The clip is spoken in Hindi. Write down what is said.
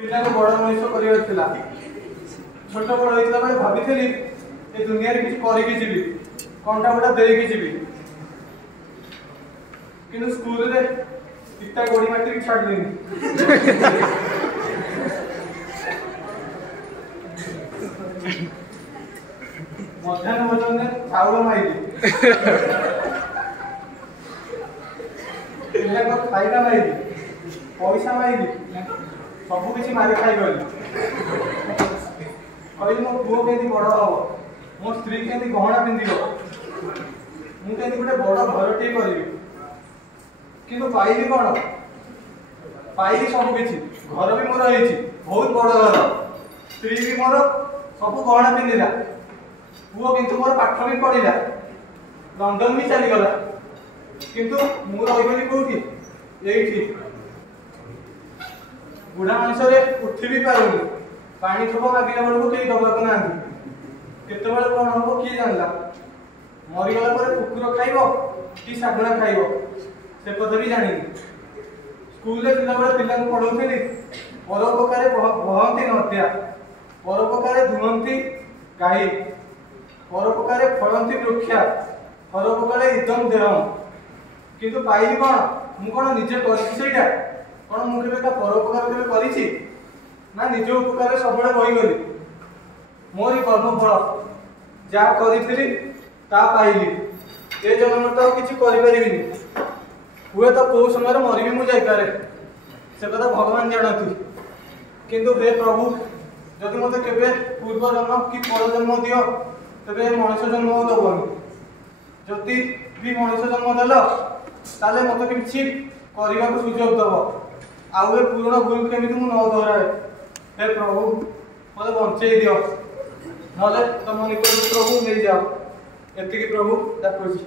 पिला को बड़ मनुष्य करिवार थिला छोट बड़ होइतला बेले भाबिथिली ए दुनिया रे किछ करि के जीवी कोनटा बडा देई के जीवी किनु स्कूल रे इत्ता गोडी माटी के छाड़ देनी मध्याह्न भोजन में चावल माइली पिला को खाइना माइली पैसा माइली सब किसी मारी खाई गली कहली मो पुओ केंदी बड़ हम मो स्त्री केंदी गहना पिंधिब मु केंदी गोटे बड़ घरटे करी किंतु पाइली कौन पाइली सब किसी घर भी मोर है बहुत बड़ घर स्त्री भी मोर सब गहना पिंधिला पुओ किंतु मोर पाठ भी पढ़िला लंडन भी चलीगला किंतु मु रही कौटी यही बुढ़ा मनुष्य उठी भी पारुनी पानी थोप मागिला बेलू कई दबाक ना केत कौन हम किए जानला मरीगला कुकुर खाइब कि शागुणा खाइब से कथा भी जानी स्कूल पिला पढ़ाऊली परोपकार बहती नद्या परोपकार धुअंती गाई परोपकार फलंती वृक्षा परोपकार इदम देहम किंतु पाइली कौन मु कौन निजे करटा कौन मुझे परोपकार केवे करिछि ना निज उपकार सब रहीगली मोरी कर्मफल जहाँ करी ता पाइली ए जन्म तो किसी करें हुए तो कौ समय मरी भी मुझे से कथा भगवान जानती किंतु हे प्रभु जदि मत के पूर्व जन्म कि पर जन्म दियो तेरे मनुष्य जन्म दबनी जदि भी मनुष्य जन्म देल ताले मत किसी करने को सुजोग दब आउ ए पूर्ण भूल केमी न दोहराए हे प्रभु मत बंचे दियो ना तुम निकट प्रभु नहीं जाओ एति प्रभु डाकुची।